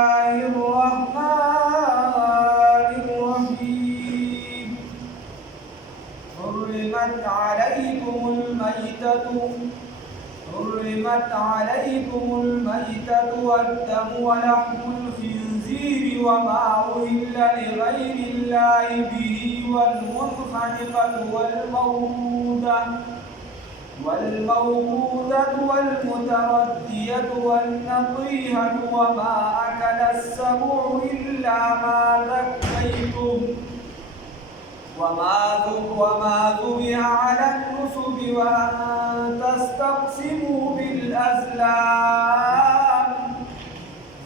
الله الرحمن الرحيم حرمت عليكم الميتة والدم ولحم الخنزير وما أهل لغير الله به والمنخنقة والموقوذة والمتردية والنطيحة وما أكل السبع إلا ما ذكيتم وما ذبح على النصب وأن تستقسموا بالأزلام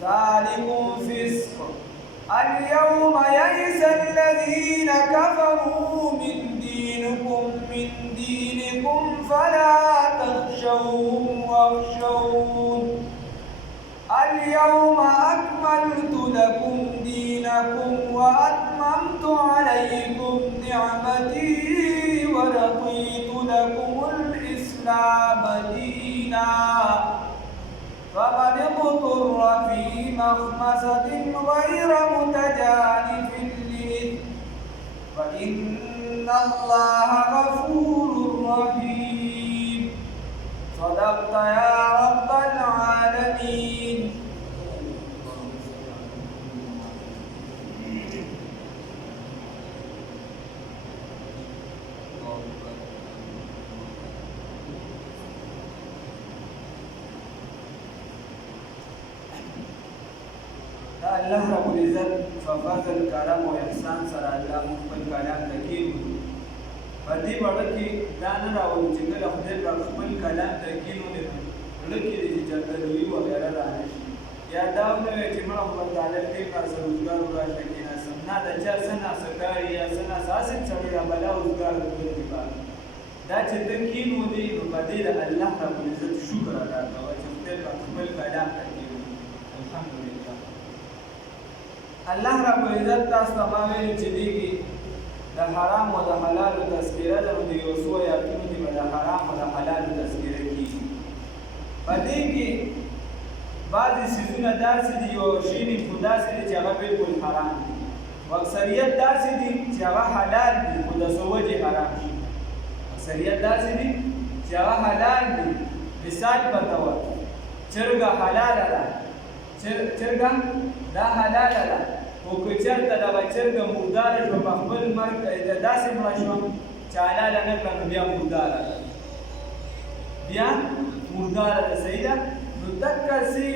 ذلكم فسق اليوم يئس الذين كفروا من دينكم فلا تخشوهم واخشون اليوم أكملت لكم دينكم وأتممت عليكم نعمتي ورضيت لكم الإسلام دينا فمن اضطر في مخمصة غير متجانف لإثم فإن الله غفور رحيم صدقت يا رب العالمين. الله رب العزت فضل کرم او احسان سره الله خپل کلام تکین په دې وړه کې دا نه راوړي چې کله خدای په خپل کلام تکین ولې لکه چې چرته وغیرہ راشي یا دا نو چې موږ خپل تعالی کې پر روزګار راشي کې نه سمنا د چا سنا سکاري یا سنا ساسن چوي را بلا روزګار کوي دا چې تکین ودی نو په دې الله رب العزت شکر ادا کوي چې خدای په خپل کلام تکین الحمدلله. الله رب العزت تاسو ته وایي چې دیږي د حرام او د حلال تذکره ده نو د یو څو آیاتونو کې د حرام او د حلال تذکره کیږي. په دې کې بعضې څیزونه داسې دي یو شی دي خو داسې دي چې هغه بالکل حرام دي او اکثریت داسې دي چې هغه حلال دي خو د څه وجې حرام دي. اکثریت داسې دي چې هغه حلال دي. مثال په ډول چرګه حلاله ده، چرګه دا حلاله ده خو که چېرته دغه چرګه مرداره شوه په خپل مرګ داسې مړه شوه چې حلاله نه کړه نو بیا مرداره ده، بیا مرداره ده. صحیح ده. نو دقسې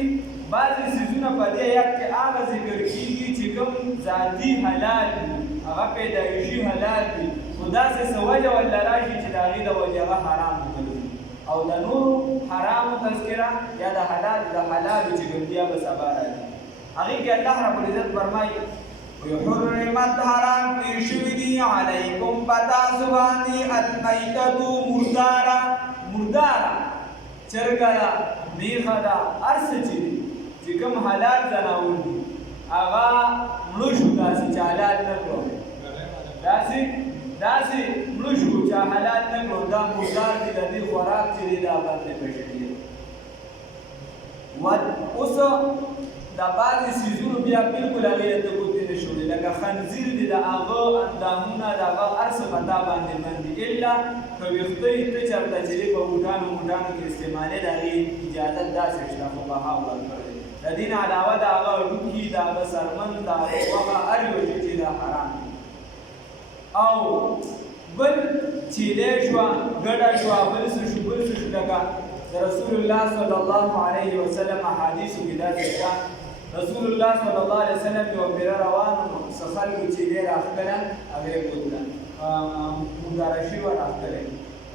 بعضې څیزونه په دې آیات کې هغه ذکر کېږي چې کوم ذاتي حلال دي هغه پیدایشي حلال دي خو داسې څه وجه ورله راشي چې د هغې د وجې هغه حرام وګرځي او د نورو حرامو تذکره یا د حلالو چې کوم بیا به سبا راځي هغې کې الله رب العزت فرمایي حرمت حرام کړي شوي دي علیکم په تاسو باندې المیتة مرداره چرګه ده، میخه ده، هر څه چې دي چې کوم حلال ځناور دي هغه مړه شو داسې چې حلال نه کړو داسې مړه شو چې حلال نه کړو دا مردار دي د دې خوراک چې دی دا باندې پېښېږي. اوس دا بعضې څیزونو بیا بالکل هغې ته ګوتې نه شولې لکه خنزیر دی د هغه اندامونه د هغه هر څه په تا باندې بند دي الا که ویښته یې ته چېرته چې دی په موډانو کې استعمالې د هغې اجازت داسې شته فقهاو ورکړی د دې نه علاوه د هغه هډوکي د هغه څرمن د هغه غوښه هر یو شی چې دا حرام دي. او بل چیلې شوه ګډه شوه بل څه شو لکه د رسول الله صلی الله علیه وسلم احادیثو کې داسې شته رسول الله صلی الله علیه وسلم یو پیره روانو نو څه خلکو چې دی راښکله هغې یې بوتله مرداره شوي راښکلی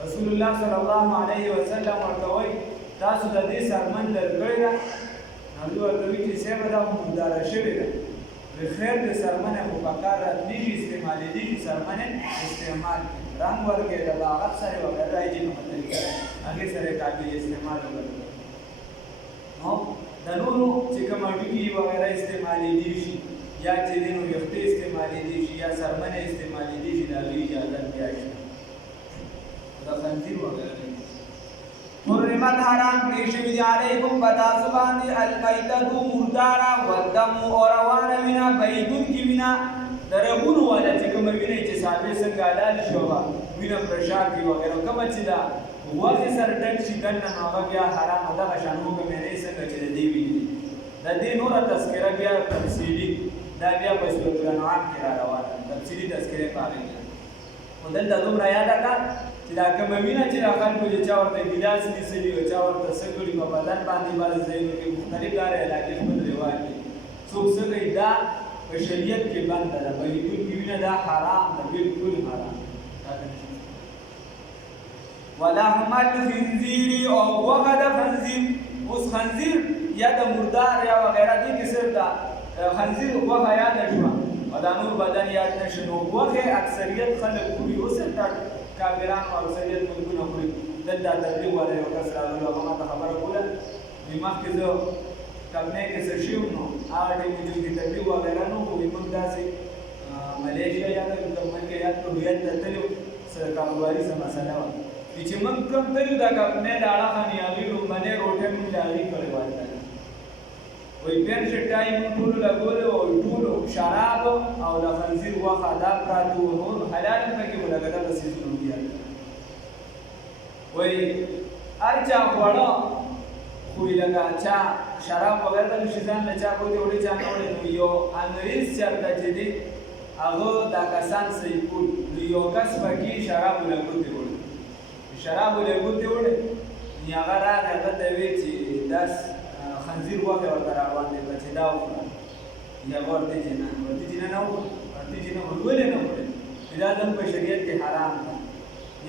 رسول الله صلی الله علیه وسلم ورته وایي تاسو د دې څرمن لر کړې ده نو ورته وایي چې صیبه دا مرداره شوې ده خیر د څرمنې خو په کار راتلېږي استعمالېدېږي څرمنې استعمال رنګ ورکړې د لاغت سره وغیره راځي نو په طریقه هغې سره یې قابل استعمال وکړي نو د نورو چې کوم هډوکي وغیره استعمالېدېږي یا چې دی نو ویښته استعمالېدېږي یا څرمنې استعمالېدېږي د هغې اجازت بیا شته د خنزیر وغیره حرمت حرام کړی شوي دي علیکم په تاسو باندې المیتة مرداره والدم او روانه وینه بهیدونکې وینه د رګونو والا چې کومه وینه چې څاروي څنګه حلال شي وینه پرشار کړي وغیره کومه چې ده غوښې سره ډک شي دننه نو هغه بیا حرام دغه شان حکمېنۍ څنګه چې د دې وینې د دې نوره تذکره بیا تفصیلي دا بیا په سورة الانعام کې را روانه تفصیلي تذکرې په هغې کې خو دلته دومره یاده کړه چې دا کومه وینه چې دا خلکو چې چا ورته ګیلاس نیسلي او چا ورته څه کړي په بدن باندې بعضې ځایونو کې مختلف لارې علاقې خپل رواج دي څوک څه کوي دا په شریعت کې بنده ده بهیدونکې وینه دا حرام ده بالکل حرام ولحم الخنزیر او غوښه د خنزیر اوس خنزیر یا د مردار یا وغیره دې کې صرف دا خنزیر غوښه یاده شوه او دا نور بدن یاد نه شي نو غوښې اکثریت خلک خوري اوس دا کافران او اکثریت ملکونه خوري دلته تبلیغ والا یو کس راغلو هغه ماته خبره کوله وایي مخکې زه کمنۍ کې څه شوي نو هغه ټیم کې چې تبلیغ وغیره نه وو وایي موږ داسې ملیشیا یا د ملک یاد کړو هویت ته تللي وو څه کاروباري څه مسله وه چې موږ کوم تللو دا کمنۍ د اړه خانې هغې لومړنۍ روټۍ موږ د هغې کړې وه وایي پینټ شټای موږ ټولو لګولې وه ټولو شراب او د خنزیر غوښه دا پراته وو نور حلال پکې وو لکه دغه څیزونه دي وایي هر چا خوړه خو لکه چا شراب وغیره دغه شیزان له چا ګوتې وړې چا نه وړې نو یو انګریز چېرته چې دی هغه دا کسان صحیح کول نو یو کس پکې شرابو له ګوتې وړې شرابو له ګوتې وړې نو هغه راغی هغه ته ویې چې داس خنزیر غوښې ورته راروان دی که چې دا وخوره هغه ورته چې نه ورته چې نه وخوره ورته چې نه وخوره ولې نه وخورې چې دا زموږ په شریعت کې حرام ده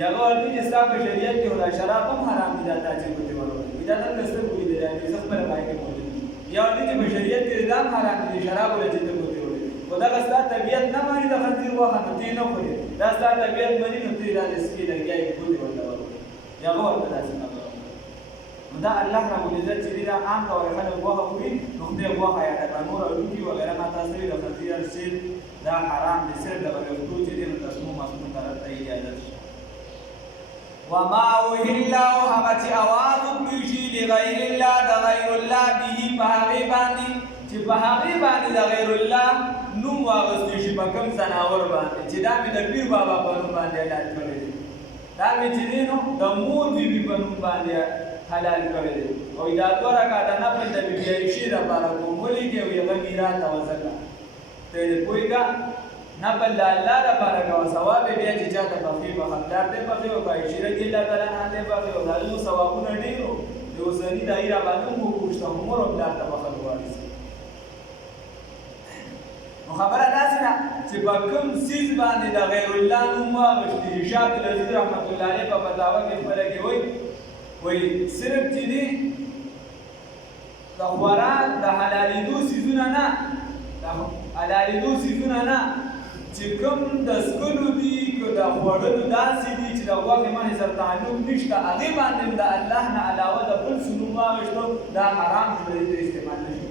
هغه ورته چې ستا په شریعت کې دا شراب هم حرام دي دا تا چې ګوتې وروړې دا دلته سترګو لیدلی دی زه خپله پای کې موجود یا ورته چې په شریعت کې دا هم حرام دي شراب ولې چې ته ګوتې وروړې خو دغه ستا طبیعت نه ماني د خنزیر غوښه نو ته یې نه خورې دا ستا طبیعت مني نو ته یې دا د سکې لګیا یې ګوتې ورته وروړې هغه ورته داسې خبره دا الله رب العزت چې دا عام طور خلک غوښه خوري نو خدای غوښه یاده کړه نور هډوکي وغیره ما تاسو ویل د خنزیر سیل دا حرام دی صرف د ویښتو چې دی نو تسمو مسموم طرف ته اجازه شته وما اوهل او هغه چې اواز وکړي شي لغیر الله د غیر الله به په هغې باندې چې په هغې باندې د غیر الله نوم واغوستی شي په کوم ځناور باندې چې دا مې د پیر بابا په نوم باندې حلال کړی دی دا مې چې دی نو د مور بیبي په نوم باندې حلال کړی دی او دا دوه رکعته نفل د بیبي عایشې دپاره کوم ولیکې او هغه میراث ته وځکه ته یې پوهېږه نفل د الله دپاره کوه ثواب یې بیا چې چا ته بخي بخه پلار ته بخي او که عایشې رضي الله تعالی عنها ته بخي او د هغو ثوابونه ډېر وو د اوسني د هغې راباندې هم وکوښته خو مور او پلار ته بخل غواړي نو خبره داسې ده چې په کوم څیز باندې د غیر الله نوم واغوښتي شي شاه عبدالعزیز رحمت الله علیه په فتاوه کې خپله کې وایي صرف چې دی د خوراک د حلالېدو څیزونه نه د حلالېدو څیزونه نه چې کوم د څښلو دي که د خوړلو داسې دي چې د غوښې مخې سره تعلق نشته هغې باندې د الله نه علاوه د بل څه نوم واغوښتو دا حرام چې د دې ته استعمال نه شي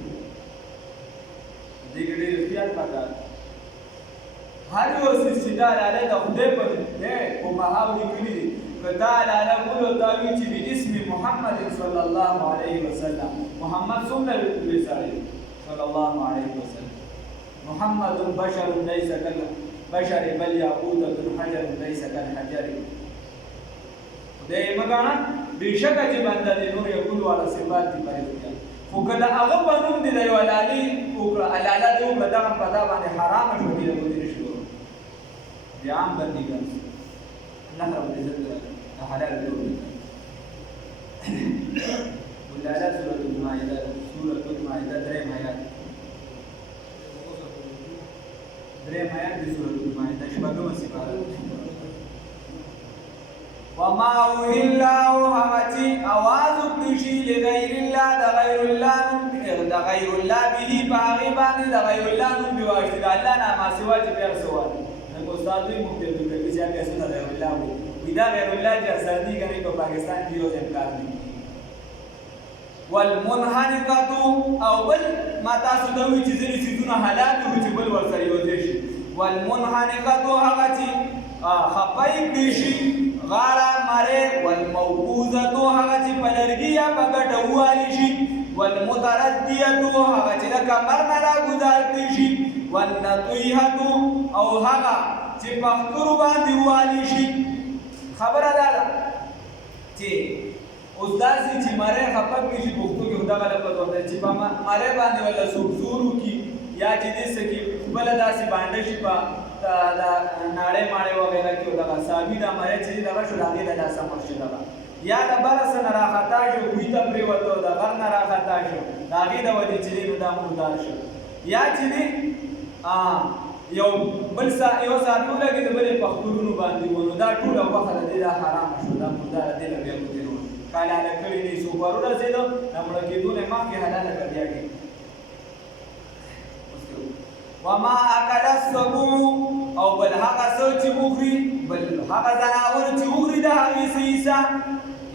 دې کې ډېر احتیاط پکار هر یو څیز چې دا حلاله د خدای په فقهاو لیکلي دي که تا حلاله کولو تا وي چې باسم محمد صلی الله علیه وسلم محمد څومره ویلي سړی صلی الله علیه وسلم محمد بشر ليس كالبشر بل ياقوتة حجر ليس كالحجر خدای مګاڼه بېشکه چې بنده دی نور یقول والا صفات دي پر اختیار خو که د هغه په نوم دی د یو حلالي وکړه حلاله دی وکړه دغه په دا باندې حرامه شوه دې د ګوتې نه شي وکړو د عام بندګان الله رب العزت د حلال دی وکړي ولاله سورة المائده درېیم آیات درېیم آیات د سورة المائده شپږمه سپاره وما اوهل او هغه چې اواز وکړي شي لغیر الله د غیر الله نوم به په هغې باندې د غیر الله نوم به واخلي د الله نه ما سوا چې بیا څه وایي لکه استاد وایي موږ ته دوی کوي چې بیا څه د غیر الله وایي دا غیر الله چې سردي کوي په پاکستان کې یو امکان دی والمنحنقة او بل ما تاسو ته وایي چې ځینې څیزونه حلال دي چې بل ورسره یوځای شي والمنحنقة هغه چې خپه یې کړي شي غاړه مره والموقوذه هغه چې په لرګي یا په ګټه والی شي والمترديه هغه چې د کمر نه راګوزار کړي شي والنطيحه او هغه چې په خکرو باندې والی شي. خبره ده چې اوس داسې چې مره خپک شي پښتو کې خدای غلط وته چې په مره باندې ولا سوزورو کې یا چې دې سکه بل داسې باندې شي په دا ناړې ماړې وغیرہ کې دا صابي دا مره چې دا شو راغی دا سمر شي دا یا د برس نه راختا شو وی ته پری وته دا غر نه راختا شو دا غي د ودی چې دا مردار شو یا چې یو بل یو ساتو لګي د بل په خورونو باندې ونه دا ټول وخت د دا حرام شو دا مردار دي له یو دي نو کاله د کړي نه سو پرونه زیدو نمړه کې دونه ما کې حلال کړی وما اکل السبع او بل هغه څه چې مخري بل هغه ځناور چې مخري د هغې سیسا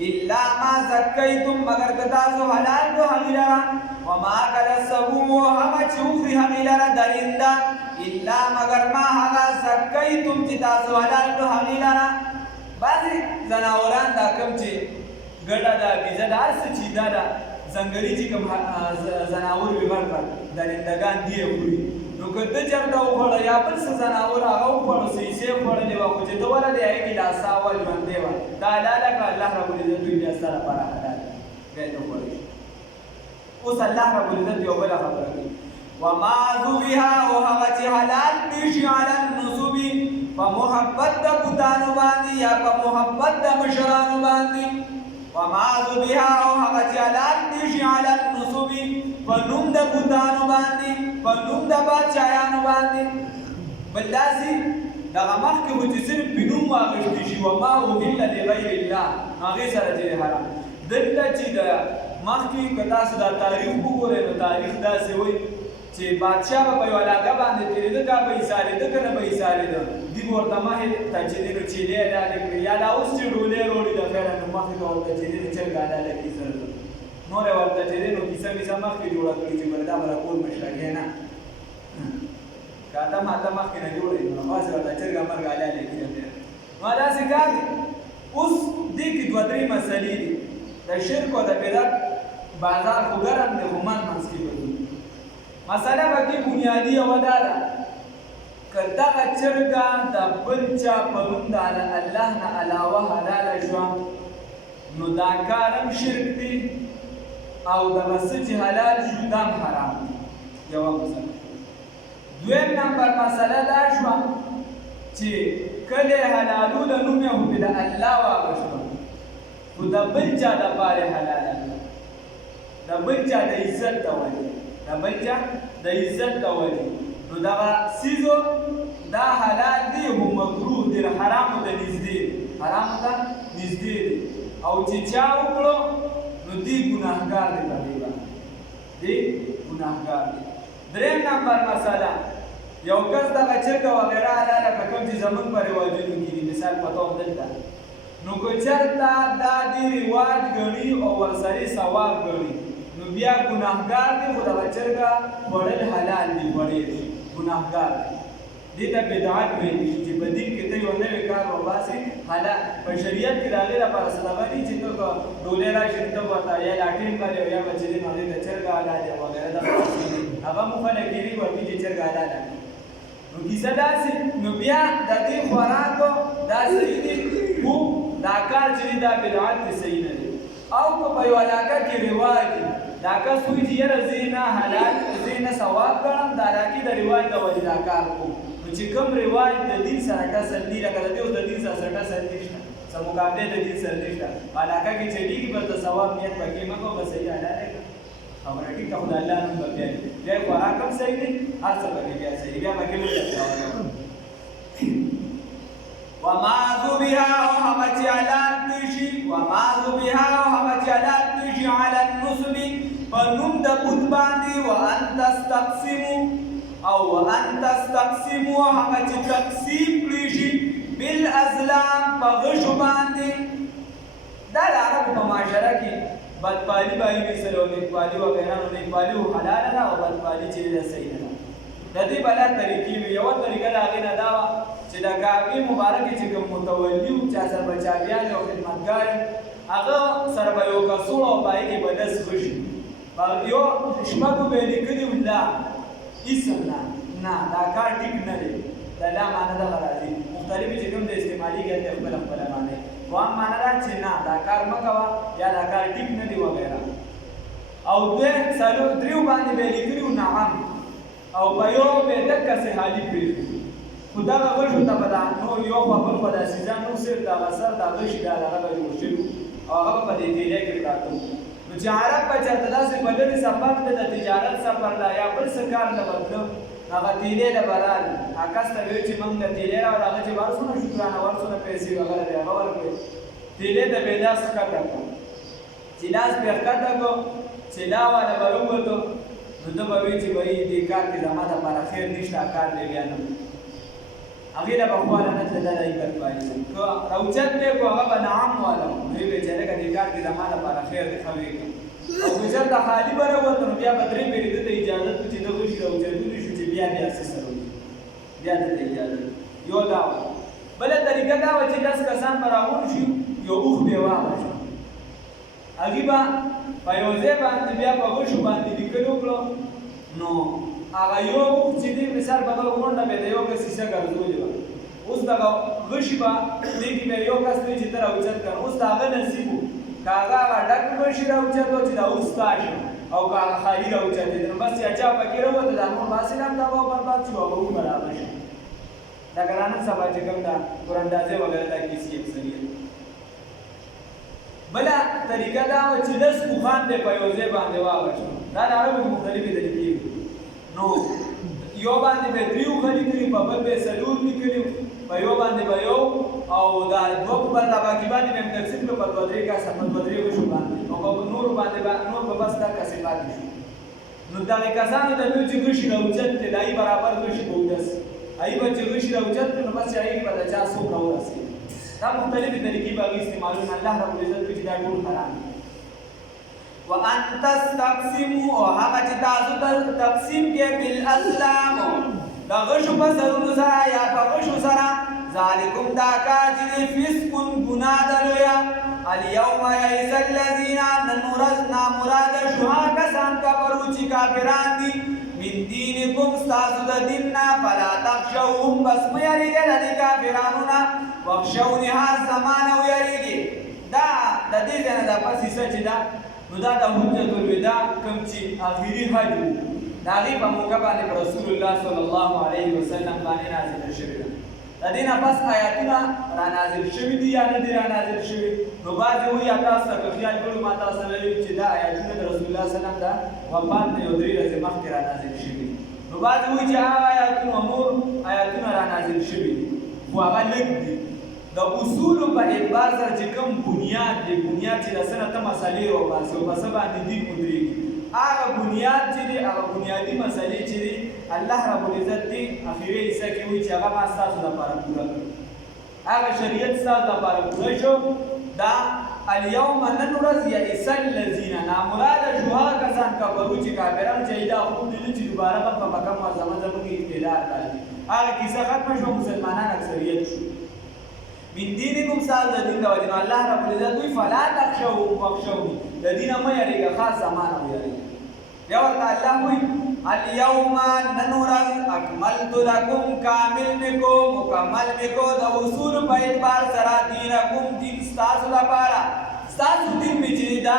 الا ما زکیتم مگر که تاسو حلال کړو هغې لره وما اکل السبع هغه چې مخري هغې لره درنده الا مگر ما هغه زکیتم چې تاسو حلال کړو هغې لره بعضې ځناوران دا کوم چې ګډه ده بیزه ده هر څه چې دا ده ځنګلي چې کوم ځناور وي غټ غټ درندګان دي یې خوري نو که ته چېرته وخوړه یا بل څه ځناور هغه وخوړو سیسې خوړلې وه خو چې ته ولدې هغې کې لا ساه وه ژوندې وه دا حلاله کړه الله ربالعزت وایي بیا ستا لپاره حلاله بیا یې ته خوړی شي. اوس الله ربالعزت یو بله خبره کوي وما ذبح او هغه چې حلال کړي شي علی النصب په محبت د بوتانو باندې یا په محبت د مشرانو باندې وما ذبح او هغه چې حلال کړي شي علی النصب په نوم د بوتانو باندې په نوم د بادشاهانو باندې بل داسې دغه مخکې و چې صرف په نوم واخیستې شي وما اهل لغیر الله هغې سره چې حرام دلته چې د مخکې که تاسو دا تاریخ وګورئ نو تاریخ داسې وایي چې بادشاه به په یو علاقه باندې تېرېده دا به ایسارېده که نه به ایسارېده دوی به ورته مخې ته چې دی نو چیلې حلالې کړي یا دا اوس چې ډولۍ روړي د خیره نو مخې ته ورته چې دی نو چرګه حلاله کړي سره نور یې ورته چې دی نو کیسه ویسه مخکې جوړه کړي چې بل دا به راکول مشرګې نه که اته ماته مخکې نه جوړوي نو باسې ورته چرګه مرګه حلالې کړي نو داسې کار دی. اوس دې کې دوه درې مسلې دي د شرک او د بدعت بازار خو ګرم دی خو منځ کې بدلون مسله پکې بنیادي یوه دا ده که دغه چرګه د بل چا په نوم د الله نه علاوه حلاله شوه نو دا کار هم شرک دی او دغه څه چې حلال شو دا هم حرام دی. یوه مسله. دویم نمبر مسله دا شوه چې کله یې حلالو د نوم یې خو د الله واخیستو خو د بل چا دپاره حلاله د بل چا د عزت د وجې د بل چا د عزت د وجې نو دغه څیزو دا حلال دی خو مکروه دی حرامو ته نږدې حرامو ته نږدې دی او چې چا وکړو نو دی ګناهګار دی په دې باندې دی ګناهګار دی. دریم نمبر مسله یو کس دغه چرګه وغیره حلاله که کوم چې زمونږ په رواجونو کې دي مثال په توګه دلته نو که چېرته دا دې رواج ګڼي او ورسره ثواب ګڼي نو بیا ګناهګار دی خو دغه چرګه خوړل حلال دي خوړی شي ګناهګار دی. دې ته بدعت ویل شي چې په دین کې ته یو نوی کار وباسې حلال په شریعت کې د هغې لپاره صدقه دي چې ته که ډولۍ راشي ته ورته یا لاټین کړې او یا به چې دی نو هغې ته چرګه حلال دی وغیره دغه هغه مو خلک ګیري ورکړي چې چرګه حلاله نو کیسه داسې نو بیا د دې خوراکو دا صحیح دی خو دا کار چې دی دا بدعت دی صحیح نه دی. او که په یو علاقه کې رواج دی دا کس وایي چې یاره زه نه حلال زه نه ثواب ګڼم د علاقې د رواج د وجې دا کار کوم نو چې کوم رواج د دین سره ټسل دي لکه د دې اوس د دین سره ټسل نشته څه مقابلې د دین سره نشته علاقه کې چلېږي بس د ثواب نیت پکې مه کوه بس صحیح حلاله کړه خبره ټیک ته خو د الله نوم به بیا بیا خوراک هم صحیح دی هر څه پکې بیا صحیح بیا پکې مه وما ذبح او هغه چې حلال کړي شي وما ذبح او هغه چې حلال کړي شي علی النصب په نوم د بت باندې وان تستقسموا او وان تستقسموا هغه چې تقسیم کړي شي بالازلام په غشو باندې دا د عربو په معاشره کې بدپالي باندې مثل او نیکپالي وغیره نو نیکپالي حلال ده او بدپالي چې ده صحیح نه ده. د دې بله طریقې وي یوه طریقه د هغې نه دا وه چې د کعبې مبارکې چې کوم متولي وو چا سره به چابیان او خدمتګار هغه سره به یو کڅوړه او په هغې کې به ډز غشي یو شپږو به یې لیکلي وو لا اسم نه دا کار ټیک نه دی د لا معنی دغه راځي مختلفې چې کوم د استعمالېږي هلته خپله معنی دوام معنی دا چې نه دا کار مه کوه یا دا کار ټیک نه دی وغیره او دریو باندې به یې لیکلي وو نعم او په یو به یې دقسې حالي پرېښي خو دغه غشو ته به نور یو خوا بل خوا دا سیزان نو صرف دغه سر دا غشي دا دغه به جوړ شوي او هغه په دې تیلې کې پراته وو نو چې عرب به چېرته داسې په لرې سفر ته د تجارت سفر ته یا بل څه کار ته بتله هغه تیلې له به رالي هغه کس ته ویل چې موږ د تیلې راوړه هغه چې ورڅونه شکرانه ورڅونه پیسې وغیره دی هغه ورکړې تیلې ته به یې لاس ښکته کړه چې لاس به یې ښکته کړو چې لا والا به ووتو نو ده به وایي چې وایي دې کار کې زما دپاره خیر نشته کار دی بیا نه هغې له به خواله نه تلله دا عبرت وایي که راوچت دی کړو هغه به نعم واله نو یې وایي چې لکه دې کار کې زما دپاره خیر دی ښه ویې کړه او که چېرته خالي به راووتو نو بیا به درې پېرې ده ته اجازت وو چې ده غشي راوچتوني شو چې بیا څه سره وکړي بیا ده ته اجازت یو دا وه بله طریقه دا وه چې 10 کسان به راغونډ شي یو اوښ بې واغه شو هغې به په یو ځای باندې بیا په غشو باندې لیکل وکړو نو هغه یو اوښ چې دی مثال په دغه غونډه به د یو کس کیسه ګرځولې وه اوس دغه غشي به دې کې به یو کس وایي چې ته راوچت کړه اوس د هغه نصیب و که هغه ډک غشي راوچت و چې دا اوښ ستا شو او که هغه خالي راوچتېد نو بس یا چا پکې راووته دا نور حاصل هم دا به برباد شي او هغه اوښ برابر شي لکه دا نن سبا چې کوم دا قراندازۍ وغیره دا کیسې اکثریت بله طریقه دا وه چې 10 اوښان دی په یو ځای باندې واغشو دا د عربو کې مختلفې طریقې نو یو باندې به 3 اوښه لیکلي په بل به یې 4 لیکلي په یو باندې به یو او دا 2 په بل باقي باندې به یې تقسیم کړو په 2-3 کسه په 2-3 غشو باندې او په نورو باندې نور به بس دا کسې پاتې شو نو دغې کسانو ته ویل چې غشي راوچت دی د هغې برابر غشي به ودس هغې به چې غشي راوچت کړو نو بس چې هغې به د چا څوک راورسېږي دا مختلفې طریقې به هغې استعمالونه الله رب العزت وایي چې دا ټول حرام دي وان تستقسموا او هغه چې تاسو تقسیم کې بالازلام د غشو په سرونو سره یا په غشو سره ذالکم دا کار چې فسق ګناه ده لویه الیوم یئس الذین نن ورځ نامراده شو هغه کسان کفرو چې کافران دي من دینکم ستاسو د دین نه فلا تخشوهم بس مه یریږئ د دې کافرانو نه واخشوني هر زمان ویریږي دا د دې ځای نه دا پس حصه چې ده نو دا د حجة الوداع کوم چې آخري حج و د هغې په موقع باندې په رسول الله صلی الله علیه وسلم باندې نازله شوې ده د دې نه پس آیاتونه رانازل شوي دي یا نه دي رانازل شوي نو بعضې وایي تاسو ته که خیال کړو ما تاسو ته ویلي چې دا آیاتونه د رسول الله صلی الله علیه وسلم د وفات نه یو 3 ورځې مخکې رانازل شوي دي نو بعضې وایي چې هغه آیاتونه نور آیاتونه رانازل شوي دي خو هغه لږ دي د اصولو په اعتبار سره چې کوم بنیاد دی بنیاد چې د څه نه ته مسلې راوباسي او په څه باندې دین ودرېږي هغه بنیاد چې دی هغه بنیادي مسلې چې دی الله رب العزت دی اخري حصه کې وایي چې هغه ما ستاسو لپاره پوره کړو هغه شریعت ستاسو لپاره پوره شو دا اليوم نن ورځ یئس الذین نامراده شو هغه کسان کفرو چې کافران چې دا خوب دي چې دوباره به په مکه معظمه زموږ اقتدار راځي هغه کیسه ختمه شو مسلمانان اکثریت شو من دینکم سال د دین د وجه الله رب العزت وی فلا تخشوا واخشوني د دین مې یریږه خاص زمانه مې یریږه بیا ورته الله وی اليوم ننورز اکملت لكم کامل مکو مکمل مکو د اصول په اعتبار سره دینکم دین ستاسو لپاره ستاسو دین می چې دا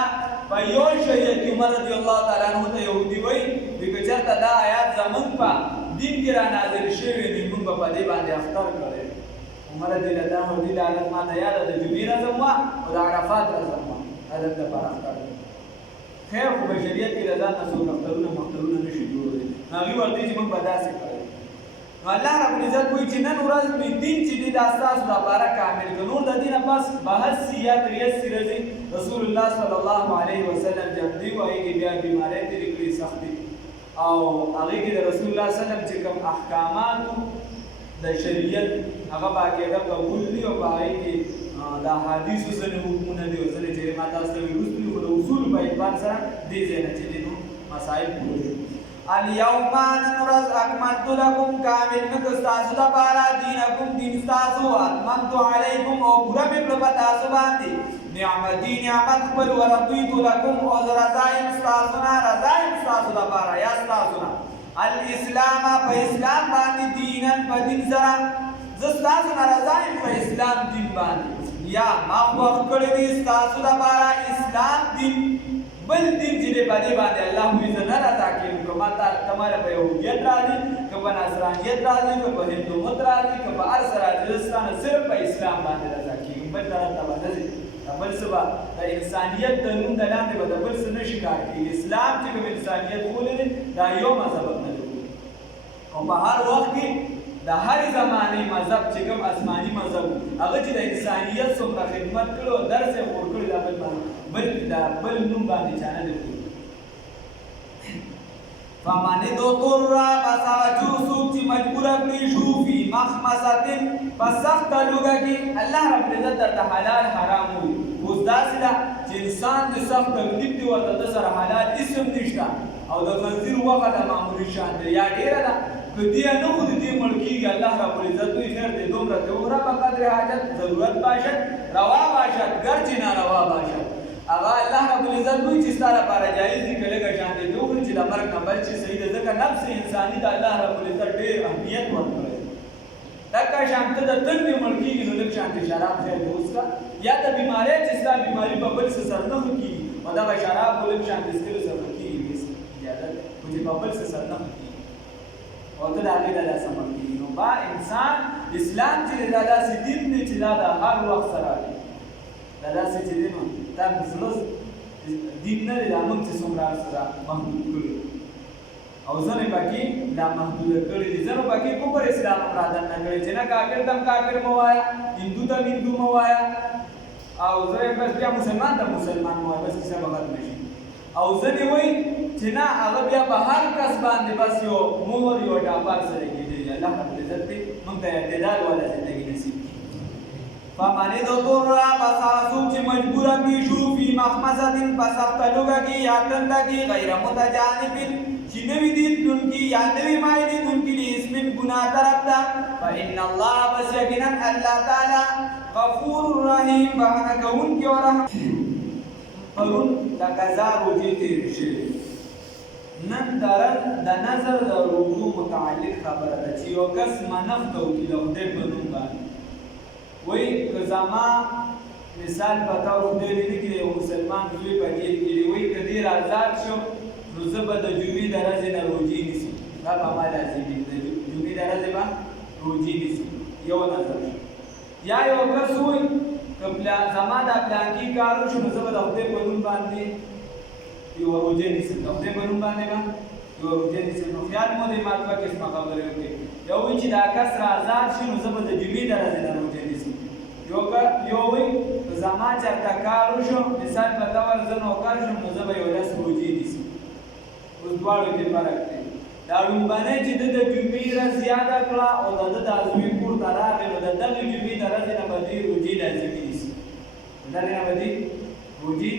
په یو شی کې عمر رضی الله تعالی عنہ ته يهودي وی د چرته دا آیات زمون په دین کې را نازل شوی دی موږ په دې باندې اختر کړی عمر رضی الله عنه دې حالت ما ته یاد د جمعې رزم وا او د عرفات رزم وا حالت د پر اختر خیر خو بشریت کې رضا تاسو اخترونه نشي جوړوي هغه ورته چې موږ بداسه کوي نو الله رب العزت کوئی چې نن ورځ می دین چې د اساس لپاره کامل نور د دینه پس بحث یا تریس رضی رسول الله صلی الله علیه وسلم جب دی وایي کې بیا بیماری دې کړې سختي او هغه کې د رسول الله صلی الله علیه وسلم چې کوم احکامات د شریعت هغه باقاعده قبول دي او هغه کې د حدیثو سره حکمونه دي او سره چې ما تاسو ته وروستي خو د اصول په اعتبار سره دې ځای نه چې نو مسائل پوره شو اليوم نن ورځ اکملت لکم کامل مې ستاسو لپاره دینکم دین ستاسو اتممت علیکم او پوره مې کړه په تاسو باندې نعمتي نعمت خپل ورضیت لکم او رضا یم ستاسو لپاره یا ستاسو نه الاسلام په اسلام باندې دینن په دین سره زه ستاسو نه رضا یم په اسلام دین باندې یا ما وخت کړی دی ستاسو لپاره اسلام دین بل دین چې په دې باندې الله مې زه نه رضا کېږم که ما تمہاره په یهودیت راځي که په نصرانیت راځي که په هندومت راځي که په هر څه راځي زه ستانه صرف په اسلام باندې رضا کېږم بل طرف ته به نه ځي بل څه به د انسانیت د نوم د لاندې به د بل څه نه شي کار کېږي اسلام چې کوم انسانیت ولري دا یو مذهب نه دی او په هر وخت کې د هر زمانې مذهب چې کوم آسماني مذهب هغه چې د انسانیت څومره خدمت کړو درس یې ورکړی دا بل نوم باندې چا نه دی فمن اضطر پس هغه څوک چې مجبوره کړی شو فی مخمصة په سخته لوږه کې الله رب العزت درته حلال حرام وي اوس داسې ده چې انسان د سخت تکلیف دی ورته د سره حلال اسم نشته او د خنزیر غوښه د معمولي شان دی یا ډېره ده که دې نه خو د دې مړ کېږي الله رب العزت وایي خیر دی دومره دې وخوره په قدر حاجت ضرورت باشد روا باشد ګرچې ناروا باشد هغه الله رب العزت وایي چې ستا لپاره جایز دي که لږه شان دی دې وخوري چې د مرګ نه بچ شي صحیح ده ځکه نفس انساني د الله رب العزت ډېر اهمیت ورکړی دغه شان ته د تندې مړ کېږي نو لږ شان شراب ځای دې وڅښه یا د بیمارۍ چې ستا بیماري په بل څه سر نه ښه کېږي او دغه شراب به لږ شان د څښلو سره ښه کېږي اجازت خو چې په بل څه سر نه ښه کېږي او ته د هغې د لاسه مړ کېږي نو با انسان اسلام چې دی دا داسې دین دی چې دا د هر وخت سره دی دا داسې چې دی نو دا د زړه دین نه دی دا موږ چې څومره سره محدود کړي او ځنې پکې دا محدوده کړي دي ځنو پکې کفر اسلام هم رادن نه کړي چې نه کافر ته هم کافر مه وایه هندو ته هم هندو مه وایه او ځنې بس بیا مسلمان ته مسلمان مه وایه بس کیسه به ختمه شي او ځنې وایي چې نه هغه بیا په هر کس باندې بس یو مهر یو ټاپار سره کېدی الله رب العزت دې موږ ته اعتدال والا زندګي نصیب کړي فمن اضطر پس هغه څوک چې مجبوره کړي شو فی مخمصة په سخته لوږه کې یا تنده کې غیر متجانب چې نوی دي دونکي یا نوی مایلي دونکي د اسم ګناه طرف ته فإن الله بس یقینا الله تعالی غفور رحیم بخښنه کوونکی او رحم پرون د قضا روجې تېرې شوې نن د نظر د روجو متعلق خبره ده چې یو کس منښت وکړي د خدای په نوم باندې وایي که زما مثال په طور خدای دې نه کړي یو مسلمان زوی په جیل کې دی وایي که ډېر آزاد شو نو زه به د جمعې د ورځې نه روجې نیسم دا به ما لازمي د جمعې د ورځې به روجې نیسم یو نظر شو یا یو کس وایي که زما دا پلانکي کار وشو نو زه به د خدای په نوم باندې یوه روجې نیسم د خدای په نوم باندې به یوه روجې نیسم نو خیال مو دی ما دوه قسمه خبرې وکړې یو وایي چې دا کس را آزاد شي نو زه به د جمعې د ورځې نه روجې نیسم یو وایي که زما چېرته کار وشو مثال په طور زه نوکر شم نو زه به یو 10 روجې نیسم اوس دواړو کې فرق دی دا لومبنی چې ده د جمعې ورځ یاده کړه او د ده دا زوی کور ته راغی نو د دغې جمعې د ورځې نه به دې روجې لازمي نیسي د دغې نه به دې روجې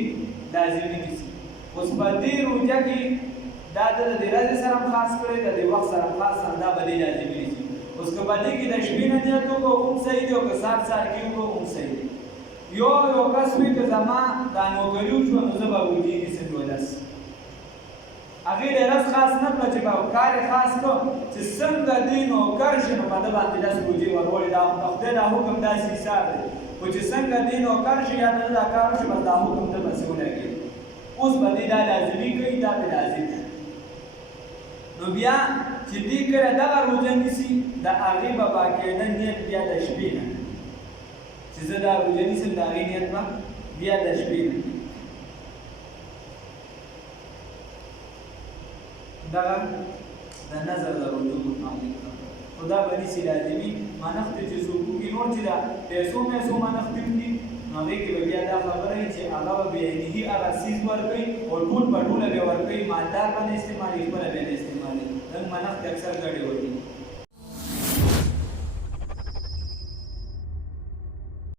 لازمي نیسي اوس په دې روجه کې دا ده د دې ورځې سره هم خاص کړی د دې وخت سره هم خاص کړی دا به دې لازمي نیسي اوس که په دې کې د شپې نه نیت وکړو هم صحیح دی او که سهار کې وکړو هم صحیح دی یو کس وایي که زما دا نوکري وشوه نو زه به روجې نیسم 12 هغې ډېرس خاص نه کړه چې به کار یې خاص کړو چې څنګه دې نوکر شي نو په ده باندې 10 روجې ورولې دا د خدای دا حکم داسې حساب دی خو چې څنګه دې نوکر شي یا د ده دا کار وشي بس دا حکم ده پسې ولګېد اوس به دې دا لازمي کوي دا به لازم شي نو بیا چې دې کله دغه روجه نیسي د هغې به باقاعده نیت بیا د شپې نه چې زه دا روجه نیسم د هغې نیت به بیا د شپې نه دغه د نظر د روجو متعلق خو دا به نیسي لازمي منښت چې څوک وکړي نور چې د پیسو منښت وکړي نو هغې کې به بیا دا خبره وي چې هغه به بعینه هغه څیز ورکوي او ټول به ټوله به ورکوي مالدار به نه استعمالوي خپله به نه استعمالوي نن منښت اکثر ګډې وکړي